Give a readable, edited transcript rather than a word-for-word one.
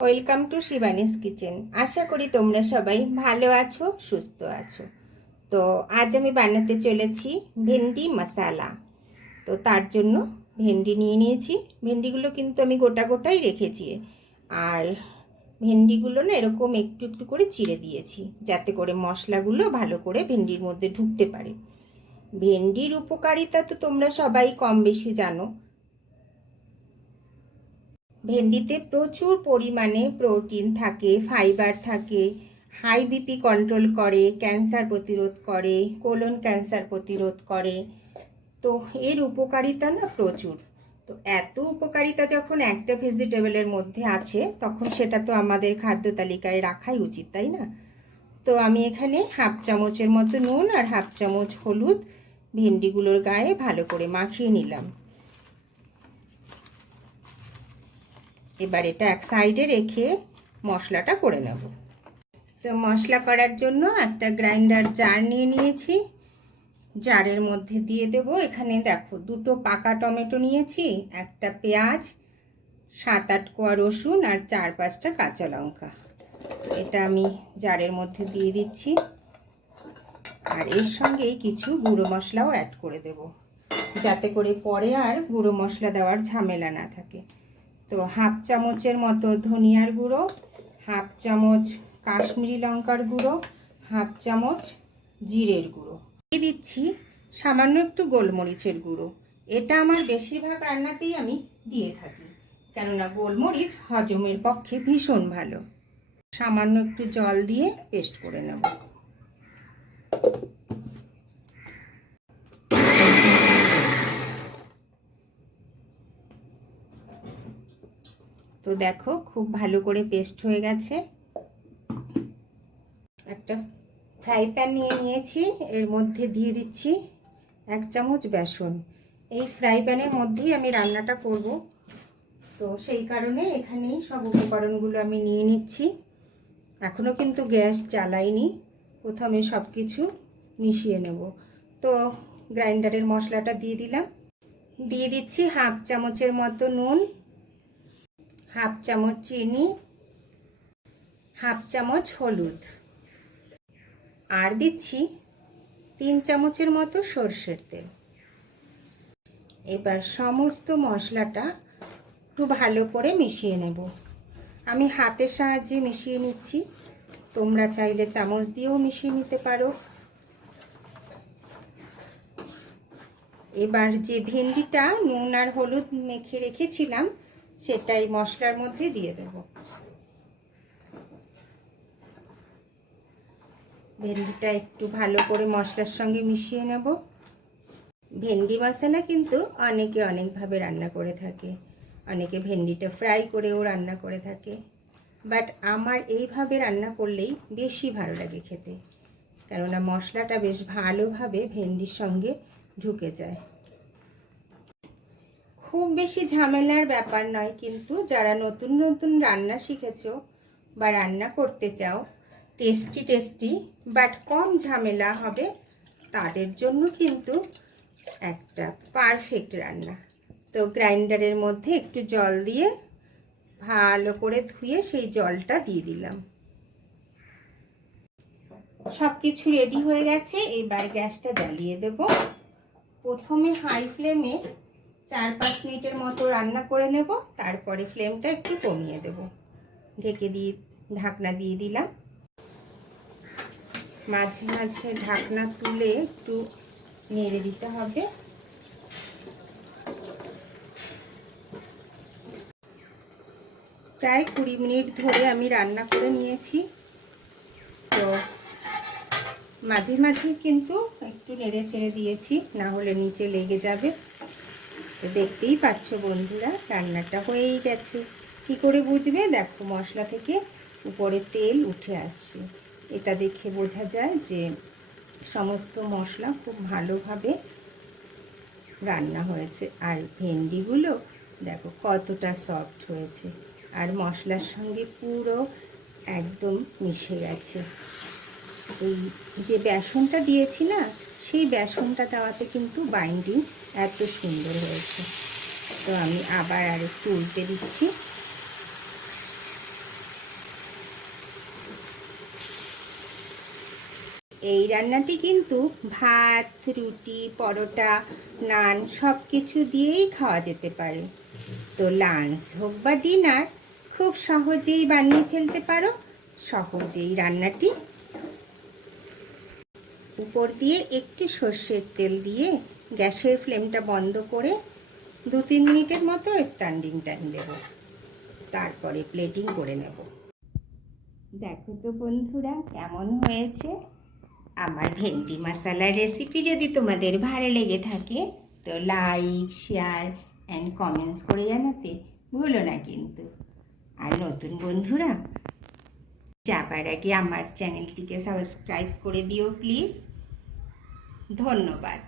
Welcome to Shivani's kitchen. আশা করি তোমরা সবাই ভালো আছো, সুস্থ আছো। তো আজ আমি বানাতে চলেছি ভেন্ডি মশালা। তো তার জন্য ভেন্ডি নিয়ে নিয়েছি। ভেন্ডিগুলো কিন্তু আমি গোটা গোটাই রেখেছি। আর ভেন্ডিগুলো না এরকম একটু একটু করে চিড়ে দিয়েছি, যাতে করে মশলাগুলো ভালো করে ভেন্ডির মধ্যে ঢুকতে পারে। ভেন্ডির উপকারিতা তো তোমরা সবাই কম বেশি জানো। ভেন্ডিতে প্রচুর পরিমাণে প্রোটিন থাকে, ফাইবার থাকে, হাই বিপি কন্ট্রোল করে, ক্যান্সার প্রতিরোধ করে, কোলন ক্যান্সার প্রতিরোধ করে। তো এর উপকারিতা না প্রচুর। তো এত উপকারিতা যখন একটা ভেজিটেবলের মধ্যে আছে, তখন সেটা তো আমাদের খাদ্য তালিকায় রাখাই উচিত, তাই না? তো আমি এখানে হাফ চামচের মতো নুন আর হাফ চামচ হলুদ ভেন্ডিগুলোর গায়ে ভালো করে মাখিয়ে নিলাম। এবার এটা এক সাইডে রেখে মশলাটা করে নেব। তো মশলা করার জন্য একটা গ্রাইন্ডার জার নিয়ে নিয়েছি। জারের মধ্যে দিয়ে দেব, এখানে দেখো দুটো পাকা টমেটো নিয়েছি, একটা পেঁয়াজ, 7-8 কোয়া রসুন আর 4-5টা কাঁচা লঙ্কা। এটা আমি জারের মধ্যে দিয়ে দিচ্ছি। আর এর সঙ্গেই কিছু গুঁড়ো মশলাও অ্যাড করে দেব, যাতে করে পরে আর গুঁড়ো মশলা দেওয়ার ঝামেলা না থাকে। তো হাফ চামচের মতো ধনিয়ার গুঁড়ো, হাফ চামচ কাশ্মীরি লঙ্কার গুঁড়ো, হাফ চামচ জিরের গুঁড়ো দিয়ে দিচ্ছি, সামান্য একটু গোলমরিচের গুঁড়ো। এটা আমার বেশিরভাগ রান্নাতেই আমি দিয়ে থাকি, কেননা গোলমরিচ হজমের পক্ষে ভীষণ ভালো। সামান্য একটু জল দিয়ে পেস্ট করে নেব। তো দেখো খুব ভালো করে পেস্ট হয়ে গেছে। একটা ফ্রাই প্যান নিয়ে নিয়েছি, এর মধ্যে দিয়ে দিচ্ছি 1 চামচ বেসন। এই ফ্রাই প্যানের মধ্যেই আমি রান্নাটা করব, তো সেই কারণে এখানেই সব উপকরণগুলো আমি নিয়ে নিচ্ছি। এখনও কিন্তু গ্যাস জ্বালাইনি, প্রথমে সব কিছু মিশিয়ে নেব। তো গ্রাইন্ডারের মশলাটা দিয়ে দিলাম। দিয়ে দিচ্ছি হাফ চামচের মতো নুন, হাফ চামচ চিনি, হাফ চামচ হলুদ, আর দিচ্ছি 3 চামচের মতো সর্ষের তেল। এবার সমস্ত মশলাটা একটু ভালো করে মিশিয়ে নেব। আমি হাতের সাহায্যে মিশিয়ে নিচ্ছি, তোমরা চাইলে চামচ দিয়েও মিশিয়ে নিতে পারো। এবার যে ভেন্ডিটা নুন আর হলুদ মেখে রেখেছিলাম, সেটাই মশলার মধ্যে দিয়ে দেব। ভেন্ডিটা একটু ভালো করে মশলার সঙ্গে মিশিয়ে নেব। ভেন্ডি মশলা কিন্তু অনেকে অনেকভাবে রান্না করে থাকে, অনেকে ভেন্ডিটা ফ্রাই করেও রান্না করে থাকে, বাট আমার এইভাবে রান্না করলেই বেশি ভালো লাগে খেতে, কেননা মশলাটা বেশ ভালোভাবে ভেন্ডির সঙ্গে ঢুকে যায়। খুব বেশি ঝামেলার ব্যাপার নয়, কিন্তু যারা নতুন নতুন রান্না শিখেছো বা রান্না করতে চাও টেস্টি টেস্টি বাট কম ঝামেলা হবে, তাদের জন্য কিন্তু একটা পারফেক্ট রান্না। তো গ্রাইন্ডারের মধ্যে একটু জল দিয়ে ভালো করে ধুয়ে সেই জলটা দিয়ে দিলাম। সব কিছু রেডি হয়ে গেছে, এবার গ্যাসটা জ্বালিয়ে দেব। প্রথমে হাই ফ্লেমে 4-5 মিনিটের মতো রান্না করে নেব, তারপরে ফ্লেমটা একটু কমিয়ে দেব। ঢেকে দিয়ে ঢাকনা দিয়ে দিলাম। মাঝে মাঝে ঢাকনা তুলে একটু নেড়ে দিতে হবে। প্রায় 20 মিনিট ধরে আমি রান্না করে নিয়েছি। তো মাঝে মাঝে কিন্তু একটু নেড়ে ছেড়ে দিয়েছি, না হলে নিচে লেগে যাবে। তো দেখতেই পাচ্ছ বন্ধুরা, রান্নাটা হয়েই গেছে। কি করে বুঝবে? দেখো মশলা থেকে উপরে তেল উঠে আসছে, এটা দেখে বোঝা যায় যে সমস্ত মশলা খুব ভালোভাবে রান্না হয়েছে। আর ভেন্ডিগুলো দেখো কতটা সফট হয়েছে, আর মশলার সঙ্গে পুরো একদম মিশে গেছে। এই যে বেসনটা দিয়েছি না, সেই বেসনটা দেওয়াতে কিন্তু বাইন্ডিং এত সুন্দর হয়েছে। তো আমি আবার আর একটু উল্টে দিচ্ছি। এই রান্নাটি কিন্তু ভাত, রুটি, পরোটা, নান সব কিছু দিয়েই খাওয়া যেতে পারে। তো লাঞ্চ হোক বা ডিনার খুব সহজেই বানিয়ে ফেলতে পারো সহজেই রান্নাটি। উপর দিয়ে একটু সর্ষের তেল দিয়ে গ্যাসের ফ্লেমটা বন্ধ করে 2-3 মিনিটের মতো স্ট্যান্ডিং টাইম দেব, তারপরে প্লেটিং করে নেব। দেখো তো বন্ধুরা কেমন হয়েছে। আমার ভেন্ডি মশালার রেসিপি যদি তোমাদের ভালো লেগে থাকে তো লাইক, শেয়ার অ্যান্ড কমেন্টস করে জানাতে ভুলো না কিন্তু। আর নতুন বন্ধুরা যাবার আগে আমার চ্যানেলটিকে সাবস্ক্রাইব করে দিও প্লিজ। ধন্যবাদ।